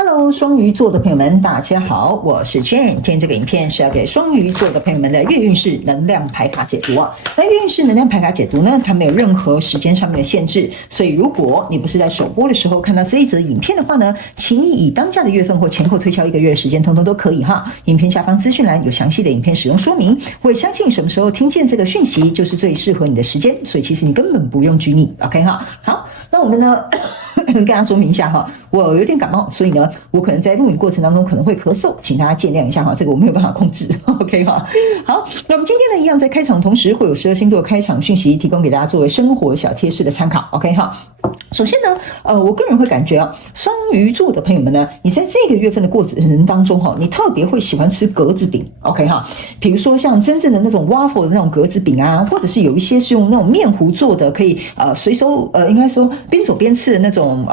Hello， 双鱼座的朋友们，大家好，我是 Jane。今天这个影片是要给双鱼座的朋友们的月运势能量牌卡解读啊。那月运势能量牌卡解读呢，它没有任何时间上面的限制，所以如果你不是在首播的时候看到这一则影片的话呢，请你以当下的月份或前后推敲1个月的时间，通通都可以哈。影片下方资讯栏有详细的影片使用说明。我也相信什么时候听见这个讯息就是最适合你的时间，所以其实你根本不用拘泥 ，OK 哈。好，那我们呢？跟大家说明一下哈，我有点感冒，所以呢，我可能在录影过程当中可能会咳嗽，请大家见谅一下哈，这个我没有办法控制 ，OK 哈。好，那我们今天呢，一样在开场同时会有12星座开场讯息提供给大家作为生活小贴士的参考 ，OK 哈。首先呢，我个人会感觉啊，双鱼座的朋友们呢，你在这个月份的过程当中哈，你特别会喜欢吃格子饼 ，OK 哈。比如说像真正的那种 waffle 的那种格子饼啊，或者是有一些是用那种面糊做的，可以随手应该说边走边吃的那种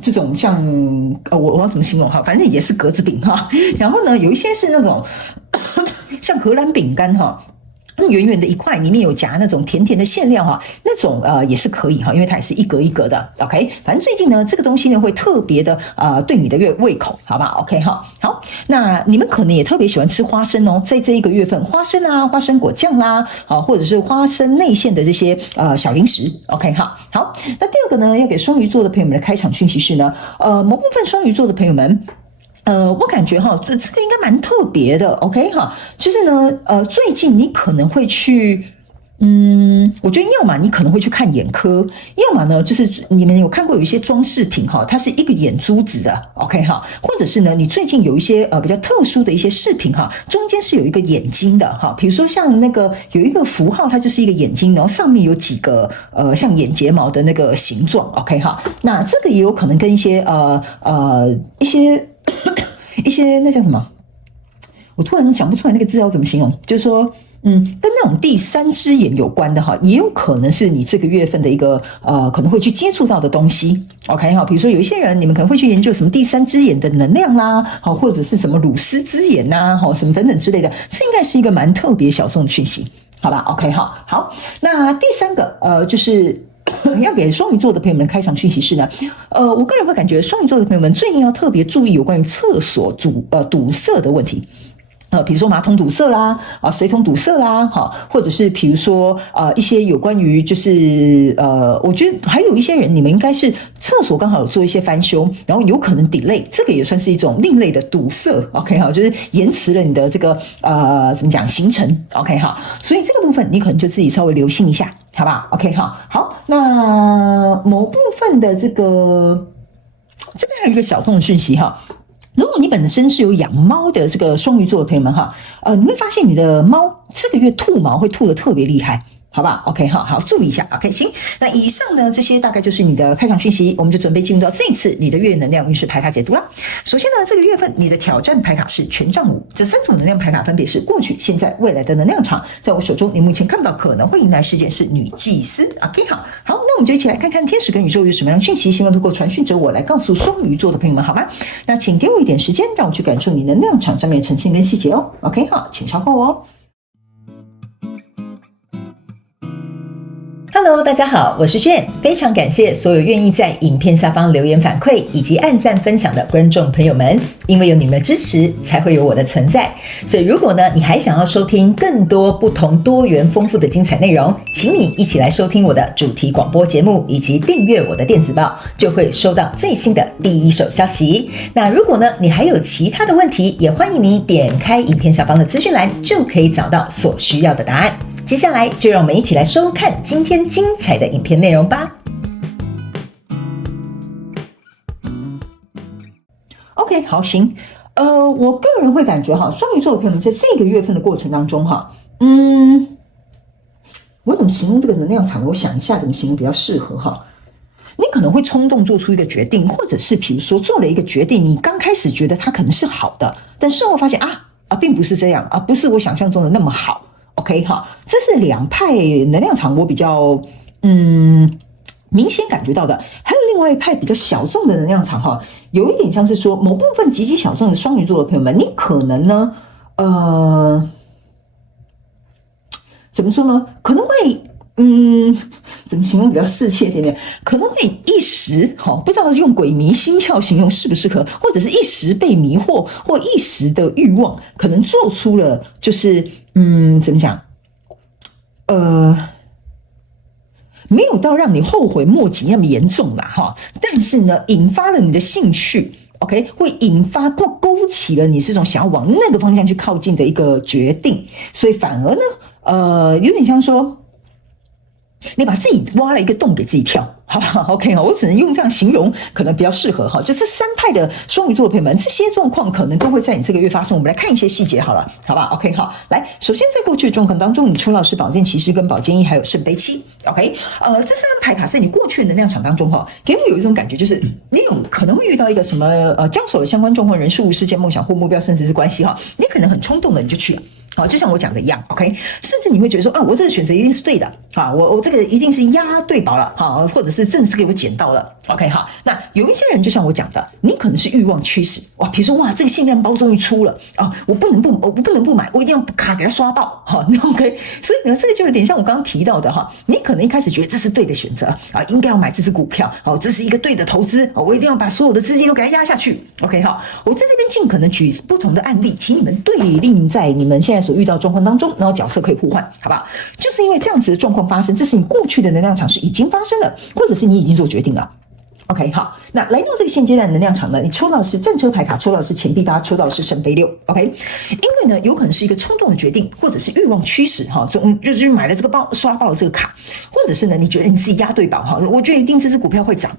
这种像我要怎么形容哈，反正也是格子饼哈。然后呢，有一些是那种像荷兰饼干哈。圆圆的一块，里面有夹那种甜甜的馅料哈，那种也是可以哈，因为它也是一格一格的 ，OK。反正最近呢，这个东西呢会特别的对你的胃口，好吧 ？OK 哈，好，那你们可能也特别喜欢吃花生哦，在这一个月份，花生啊、花生果酱啦，或者是花生内馅的这些小零食 ，OK 哈，好。那第二个呢，要给双鱼座的朋友们的开场讯息是呢，某部分双鱼座的朋友们。我感觉哈，这个应该蛮特别的 ，OK 哈，就是呢，最近你可能会去，我觉得要么你可能会去看眼科，要么呢就是你们有看过有一些装饰品哈，它是一个眼珠子的 ，OK 哈，或者是呢你最近有一些比较特殊的一些饰品哈，中间是有一个眼睛的哈，比如说像那个有一个符号，它就是一个眼睛，然后上面有几个像眼睫毛的那个形状 ，OK 哈，那这个也有可能跟一些一些那叫什么？我突然想不出来那个字要怎么形容，就是说，跟那种第三只眼有关的哈，也有可能是你这个月份的一个可能会去接触到的东西。OK 哈，比如说有一些人，你们可能会去研究什么第三只眼的能量啦，好，或者是什么乳丝之眼呐，好，什么等等之类的，这应该是一个蛮特别小众的讯息，好吧 ？OK 哈，好，那第三个就是要给双鱼座的朋友们开场讯息是呢，我个人会感觉双鱼座的朋友们最近要特别注意有关于厕所堵塞的问题。比如说马桶堵塞啦，水桶堵塞啦，或者是比如说一些有关于就是我觉得还有一些人，你们应该是厕所刚好有做一些翻修，然后有可能 delay， 这个也算是一种另类的堵塞 ，OK 哈，就是延迟了你的这个怎么讲行程 ，OK 哈，所以这个部分你可能就自己稍微留心一下，好吧 ？OK 哈，好，那某部分的这边还有一个小众的讯息哈。如果你本身是有养猫的这个双鱼座的朋友们哈，你会发现你的猫这个月吐毛会吐得特别厉害，好吧 ？OK 好，注意一下 ，OK 行。那以上呢这些大概就是你的开场讯息，我们就准备进入到这一次你的月能量运势牌卡解读啦。首先呢，这个月份你的挑战牌卡是权杖5，这3种能量牌卡分别是过去、现在、未来的能量场。在我手中，你目前看不到可能会迎来事件是女祭司 ，OK 好，那我们就一起来看看天使跟宇宙有什么样的讯息，希望透过传讯者我来告诉双鱼座的朋友们，好吗？那请给我一点时间，让我去感受你能量场上面的呈现跟细节哦。OK 好，请稍后哦。Hello， 大家好，我是Jane，非常感谢所有愿意在影片下方留言反馈以及按赞分享的观众朋友们，因为有你们的支持，才会有我的存在。所以如果呢，你还想要收听更多不同多元丰富的精彩内容，请你一起来收听我的主题广播节目，以及订阅我的电子报，就会收到最新的第一手消息。那如果呢，你还有其他的问题，也欢迎你点开影片下方的资讯栏，就可以找到所需要的答案。接下来就让我们一起来收看今天精彩的影片内容吧。OK， 好，行。我个人会感觉哈，双鱼座的朋友们在这个月份的过程当中哈，我怎么形容这个能量场？我想一下怎么形容比较适合哈。你可能会冲动做出一个决定，或者是比如说做了一个决定，你刚开始觉得它可能是好的，但事后发现并不是这样不是我想象中的那么好。OK 哈，这是两派能量场我比较明显感觉到的，还有另外一派比较小众的能量场哈，有一点像是说某部分极其小众的双鱼座的朋友们，你可能呢怎么说呢？可能会怎么形容比较适切一点点？可能会一时不知道用鬼迷心窍形容适不适合，或者是一时被迷惑，或一时的欲望，可能做出了就是怎么讲？没有到让你后悔莫及那么严重啦哈，但是呢，引发了你的兴趣。OK， 会引发或勾起了你这种想要往那个方向去靠近的一个决定，所以反而呢，有点像说，你把自己挖了一个洞给自己跳，好不好 ？OK 我只能用这样形容，可能比较适合哈。就这3派的双鱼座的朋友们，这些状况可能都会在你这个月发生。我们来看一些细节好了，好吧 ？OK 好，来，首先在过去的状况当中，你抽到是宝剑骑士跟宝剑1，还有圣杯7。OK， 这3张牌卡在你过去的能量场当中给我有一种感觉，就是你有可能会遇到一个什么交手的相关状况、人事物、事件、梦想或目标，甚至是关系你可能很冲动的你就去了。就像我讲的一样 ，OK， 甚至你会觉得说我这个选择一定是对的我这个一定是押对宝了或者是真的是给我捡到了 ，OK 好。那有一些人就像我讲的，你可能是欲望驱使比如说这个限量包终于出了我不能不买，我一定要卡给它刷爆OK。所以呢，这个就有点像我刚刚提到的你可能一开始觉得这是对的选择应该要买这只股票这是一个对的投资我一定要把所有的资金都给它压下去 ，OK 好。我在这边尽可能举不同的案例，请你们对应在你们现在所遇到的状况当中，然后角色可以互换，好不好？就是因为这样子的状况发生，这是你过去的能量场是已经发生了，或者是你已经做决定了。OK， 好，那来到这个现阶段的能量场呢，你抽到的是正车牌卡，抽到的是钱币8，抽到的是圣杯6 ，OK， 因为呢，有可能是一个冲动的决定，或者是欲望驱使就是买了这个包，刷爆了这个卡，或者是呢，你觉得你自己押对宝我觉得一定这只股票会涨。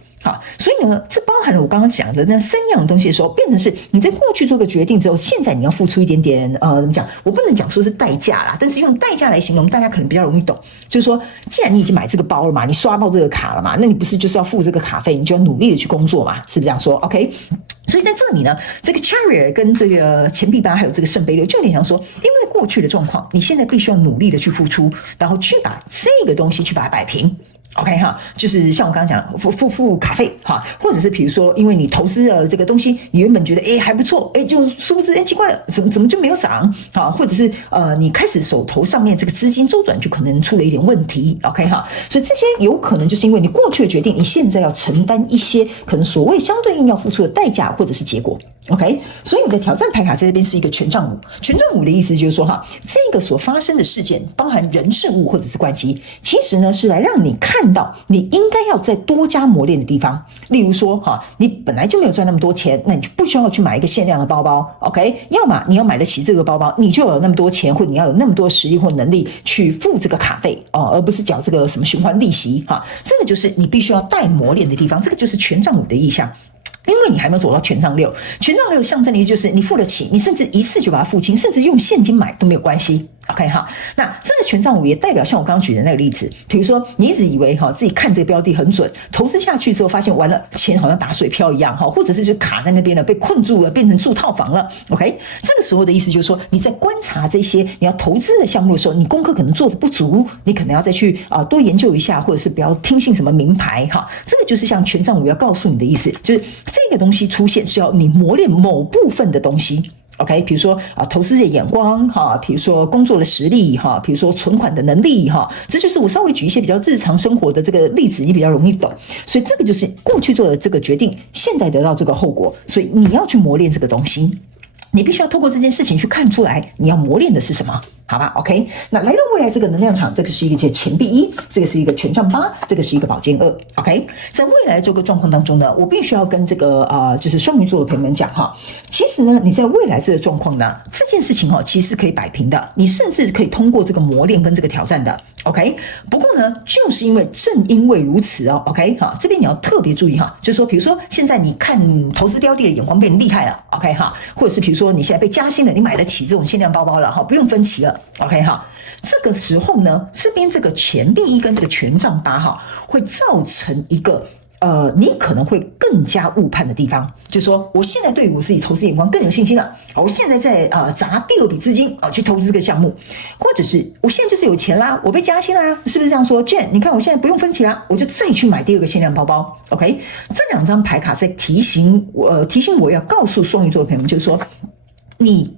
所以呢，这包含了我刚刚讲的那3样东西的时候，变成是你在过去做个决定之后，现在你要付出一点点怎么讲？我不能讲说是代价啦，但是用代价来形容，大家可能比较容易懂。就是说，既然你已经买这个包了嘛，你刷爆这个卡了嘛，那你不是就是要付这个卡费，你就要努力的去工作嘛，是不是这样说 ？OK。所以在这里呢，这个 Chariot 跟这个钱币8还有这个圣杯6，就有点像说，因为过去的状况，你现在必须要努力的去付出，然后去把这个东西去把它摆平。OK 就是像我刚刚讲付卡费或者是比如说因为你投资了这个东西，你原本觉得还不错就殊不知奇怪了怎么就没有涨或者是你开始手头上面这个资金周转就可能出了一点问题 OK 所以这些有可能就是因为你过去的决定，你现在要承担一些可能所谓相对应要付出的代价或者是结果。OK， 所以你的挑战牌卡在这边是一个权杖5。权杖5的意思就是说这个所发生的事件包含人事物或者是关系，其实呢是来让你看到你应该要再多加磨练的地方。例如说你本来就没有赚那么多钱，那你就不需要去买一个限量的包包 OK， 要么你要买得起这个包包，你就有那么多钱，或者你要有那么多实力或能力去付这个卡费而不是缴这个什么循环利息这个就是你必须要待磨练的地方，这个就是权杖5的意象。因为你还没有走到权杖6，权杖6象征的意思就是你付得起，你甚至一次就把它付清，甚至用现金买都没有关系。OK 那这个权杖5也代表像我刚刚举的那个例子，比如说你一直以为自己看这个标的很准，投资下去之后发现完了钱好像打水漂一样或者是就卡在那边了，被困住了，变成住套房了。OK， 这个时候的意思就是说你在观察这些你要投资的项目的时候，你功课可能做的不足，你可能要再去多研究一下，或者是不要听信什么名牌这个就是像权杖5要告诉你的意思，就是这个东西出现是要你磨练某部分的东西。OK， 比如说投资的眼光比如说工作的实力比如说存款的能力这就是我稍微举一些比较日常生活的这个例子，你比较容易懂。所以这个就是过去做的这个决定，现在得到这个后果，所以你要去磨练这个东西，你必须要透过这件事情去看出来你要磨练的是什么。好吧 ，OK， 那来到未来这个能量场，这个是一个钱币1，这个是一个权杖8，这个是一个宝剑2 ，OK， 在未来这个状况当中呢，我必须要跟这个就是双鱼座的朋友们讲其实呢，你在未来这个状况呢，这件事情其实是可以摆平的，你甚至可以通过这个磨练跟这个挑战的 ，OK。不过呢，就是正因为如此，OK， 这边你要特别注意就是说，比如说现在你看投资标的的眼光变厉害了 ，OK 或者是比如说你现在被加薪了，你买得起这种限量包包了不用分期了。OK 这个时候呢，这边这个钱币1跟这个权杖8会造成一个你可能会更加误判的地方，就是说我现在对我自己投资眼光更有信心了，我现在在砸第2笔资金去投资这个项目，或者是我现在就是有钱啦，我被加薪啦，是不是这样说 Jane 你看我现在不用分期啦，我就再去买第2个限量包包 OK， 这2张牌卡在提醒我要告诉双鱼座的朋友们，就是说你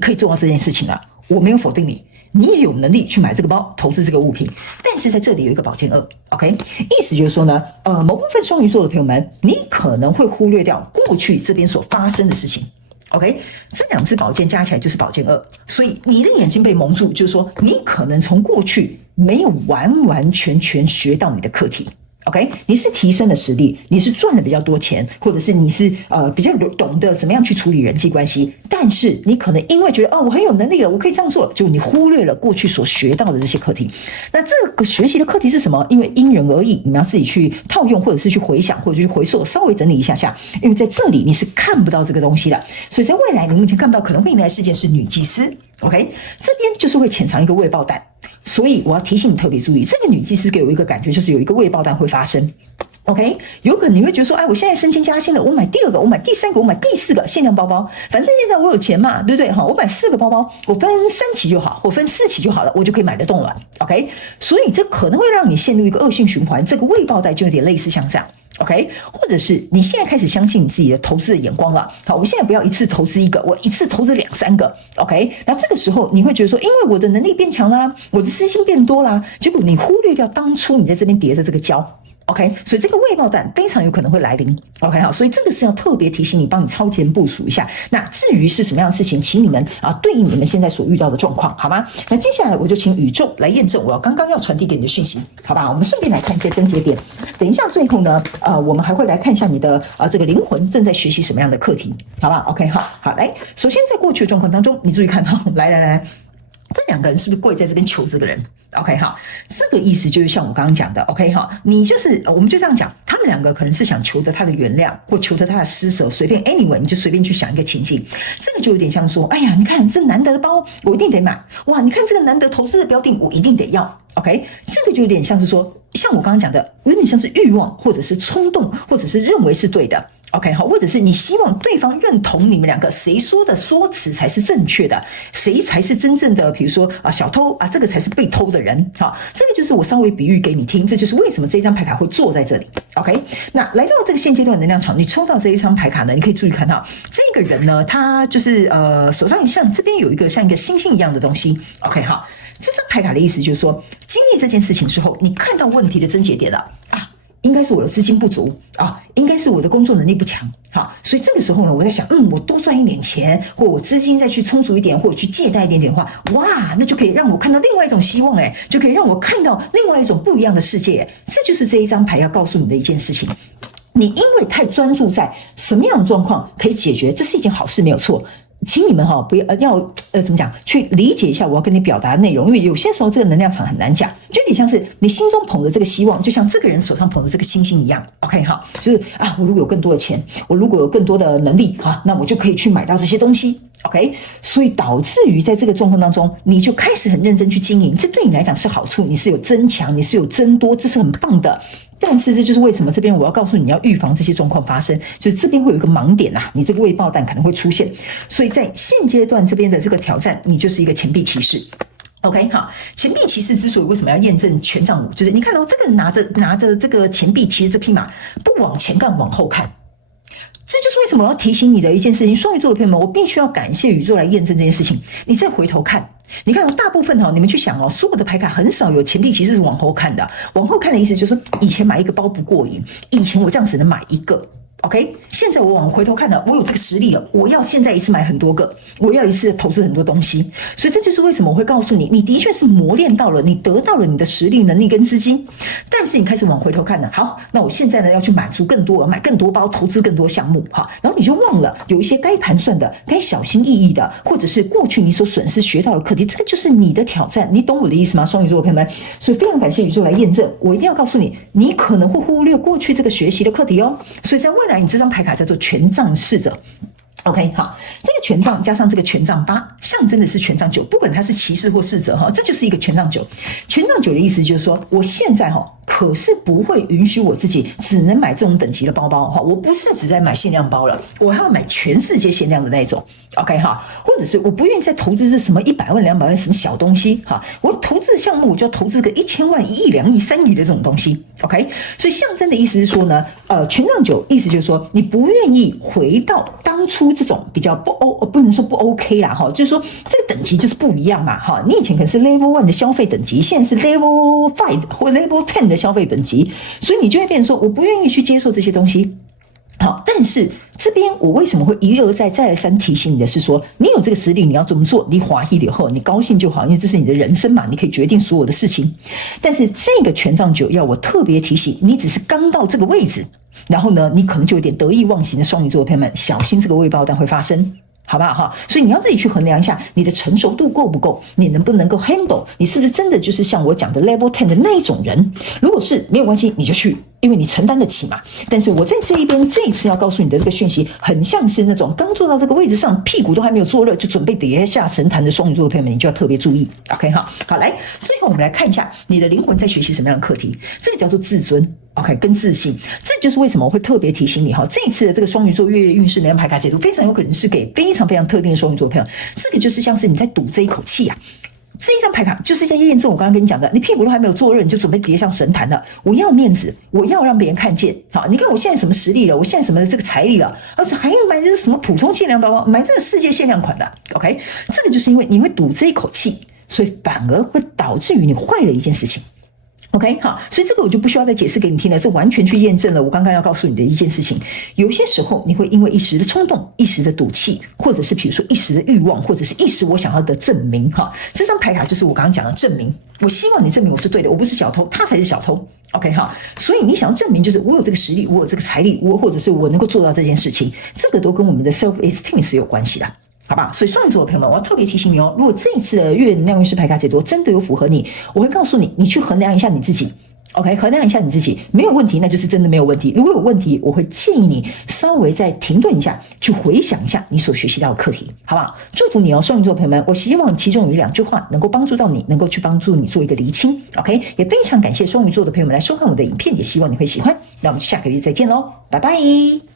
可以做到这件事情了，我没有否定你，你也有能力去买这个包，投资这个物品。但是在这里有一个宝剑二 ，OK， 意思就是说呢，某部分双鱼座的朋友们，你可能会忽略掉过去这边所发生的事情。OK， 这两支宝剑加起来就是宝剑二，所以你的眼睛被蒙住，就是说你可能从过去没有完完全全学到你的课题。OK， 你是提升了实力，你是赚了比较多钱，或者是你是比较懂得怎么样去处理人际关系，但是你可能因为觉得我很有能力了，我可以这样做，就你忽略了过去所学到的这些课题。那这个学习的课题是什么？因为因人而异，你们要自己去套用，或者是去回想，或者去回溯，稍微整理一下下。因为在这里你是看不到这个东西的，所以在未来你目前看不到可能会迎来的事件是女祭司。OK， 这边就是会潜藏一个未爆弹，所以我要提醒你特别注意，这个女祭司给我一个感觉，就是有一个未爆弹会发生。OK， 有可能你会觉得说，我现在升迁加薪了，我买第二个，我买第三个，我买第四个限量包包，反正现在我有钱嘛，对不对？我买4个包包，我分3期就好，我分4期就好了，我就可以买得动了。OK， 所以这可能会让你陷入一个恶性循环，这个未爆弹就有点类似像这样。OK， 或者是你现在开始相信你自己的投资的眼光了。好，我现在不要一次投资1个，我一次投资2、3个。OK， 那这个时候你会觉得说，因为我的能力变强啦，我的资金变多啦，结果你忽略掉当初你在这边叠的这个胶。OK， 所以这个未爆弹非常有可能会来临。OK， 好，所以这个是要特别提醒你，帮你超前部署一下。那至于是什么样的事情，请你们对应你们现在所遇到的状况，好吗？那接下来我就请宇宙来验证我刚刚要传递给你的讯息，好吧？我们顺便来看一些症结点。等一下最后呢，我们还会来看一下你的这个灵魂正在学习什么样的课题，好吧 ？OK， 好，来，首先在过去的状况当中，你注意看哈，来。这2个人是不是跪在这边求这个人 ？OK 哈，这个意思就是像我刚刚讲的 ，OK 哈，你就是我们就这样讲，他们2个可能是想求得他的原谅，或求得他的施舍，随便 anyway， 你就随便去想一个情境，这个就有点像说，哎呀，你看这难得的包，我一定得买，哇，你看这个难得投资的标的，我一定得要 ，OK， 这个就有点像是说，像我刚刚讲的，有点像是欲望，或者是冲动，或者是认为是对的。OK， 好，或者是你希望对方认同你们2个谁说的说辞才是正确的，谁才是真正的，比如说小偷这个才是被偷的人。好，这个就是我稍微比喻给你听，这就是为什么这张牌卡会坐在这里。OK， 那来到这个现阶段的能量场，你抽到这一张牌卡呢，你可以注意看到这个人呢，他就是手上像这边有一个像一个星星一样的东西。OK， 好，这张牌卡的意思就是说，经历这件事情之后，你看到问题的症结点了应该是我的资金不足应该是我的工作能力不强。好，所以这个时候呢，我在想，我多赚一点钱，或我资金再去充足一点，或者去借贷一点点的话，哇，那就可以让我看到另外一种希望就可以让我看到另外一种不一样的世界。这就是这一张牌要告诉你的一件事情。你因为太专注在什么样的状况可以解决，这是一件好事，没有错。请你们不要怎么讲，去理解一下我要跟你表达的内容，因为有些时候这个能量场很难讲，就有点像是你心中捧着这个希望，就像这个人手上捧着这个星星一样。OK 哈，就是我如果有更多的钱，我如果有更多的能力那我就可以去买到这些东西。OK， 所以导致于在这个状况当中，你就开始很认真去经营，这对你来讲是好处，你是有增强，你是有增多，这是很棒的。但是这就是为什么这边我要告诉你要预防这些状况发生，就是这边会有一个盲点你这个未爆弹可能会出现，所以在现阶段这边的这个挑战，你就是一个钱币骑士。OK， 好，钱币骑士之所以为什么要验证权杖5，就是你看到这个人拿着这个钱币骑着这匹马，不往前看，往后看。这就是为什么我要提醒你的一件事情，双鱼座的朋友们，我必须要感谢宇宙来验证这件事情。你再回头看，你看大部分你们去想所有的牌卡很少有钱币骑士是往后看的。往后看的意思就是以前买一个包不过瘾，以前我这样只能买1个。OK， 现在我往回头看了，我有这个实力了，我要现在一次买很多个，我要一次投资很多东西，所以这就是为什么我会告诉你，你的确是磨练到了，你得到了你的实力、能力跟资金，但是你开始往回头看了，好，那我现在呢要去满足更多，买更多包，投资更多项目，然后你就忘了有一些该盘算的、该小心翼翼的，或者是过去你所损失学到的课题，这个就是你的挑战，你懂我的意思吗？双鱼座的朋友们，所以非常感谢宇宙来验证，我一定要告诉你，你可能会忽略过去这个学习的课题所以在未来你这张牌卡叫做权杖侍者。OK， 好，这个权杖加上这个权杖8，象征的是权杖9，不管他是骑士或侍者这就是一个权杖9。权杖9的意思就是说，我现在可是不会允许我自己只能买这种等级的包包我不是只在买限量包了，我还要买全世界限量的那种。OK 哈，或者是我不愿意再投资这什么100万、200万什么小东西我投资的项目我就要投资个1000万、1亿、2亿、3亿的这种东西。OK， 所以象征的意思是说呢，权杖9意思就是说，你不愿意回到当当初这种比较不能说不 OK 啦哈，就是说这个等级就是不一样嘛哈。你以前可能是 Level 1的消费等级，现在是 Level 5或 Level 10的消费等级，所以你就会变成说我不愿意去接受这些东西。好，但是这边我为什么会一而再再而三提醒你的是说，你有这个实力，你要怎么做？你华裔以后，你高兴就好，因为这是你的人生嘛，你可以决定所有的事情。但是这个权杖9要我特别提醒你，只是刚到这个位置，然后呢，你可能就有点得意忘形的双鱼座的朋友们，小心这个未爆弹会发生。好不好哈？所以你要自己去衡量一下你的成熟度够不够，你能不能够 handle， 你是不是真的就是像我讲的 level 10的那一种人？如果是没有关系，你就去，因为你承担得起嘛。但是我在这一边这一次要告诉你的这个讯息，很像是那种刚坐到这个位置上，屁股都还没有坐热就准备跌下神坛的双鱼座的朋友们，你就要特别注意。OK 哈，好，来，最后我们来看一下你的灵魂在学习什么样的课题，这个叫做自尊。OK， 跟自信，这就是为什么我会特别提醒你哈。这一次的这个双鱼座月运势能量牌卡解读，非常有可能是给非常非常特定的双鱼座朋友。这个就是像是你在赌这一口气啊。这一张牌卡就是在验证我刚刚跟你讲的，你屁股都还没有坐热，你就准备跌上神坛了。我要面子，我要让别人看见。好，你看我现在什么实力了，我现在什么这个财力了，而且还买的是什么普通限量包包，买这个世界限量款的。OK， 这个就是因为你会赌这一口气，所以反而会导致于你坏了一件事情。OK， 好，所以这个我就不需要再解释给你听了，这完全去验证了我刚刚要告诉你的一件事情。有些时候你会因为一时的冲动、一时的赌气，或者是比如说一时的欲望，或者是一时我想要的证明哈。这张牌卡就是我刚刚讲的证明，我希望你证明我是对的，我不是小偷，他才是小偷。OK 哈，所以你想要证明就是我有这个实力，我有这个财力，或者是我能够做到这件事情，这个都跟我们的 self esteem 是有关系的。好吧，所以双鱼座的朋友们，我要特别提醒你哦，如果这一次的月能量运势牌卡解读真的有符合你，我会告诉你，你去衡量一下你自己。OK， 衡量一下你自己，没有问题，那就是真的没有问题。如果有问题，我会建议你稍微再停顿一下，去回想一下你所学习到的课题，好不好？祝福你哦，双鱼座的朋友们，我希望其中有1-2句话能够帮助到你，能够去帮助你做一个厘清。OK， 也非常感谢双鱼座的朋友们来收看我的影片，也希望你会喜欢。那我们下个月再见喽，拜拜。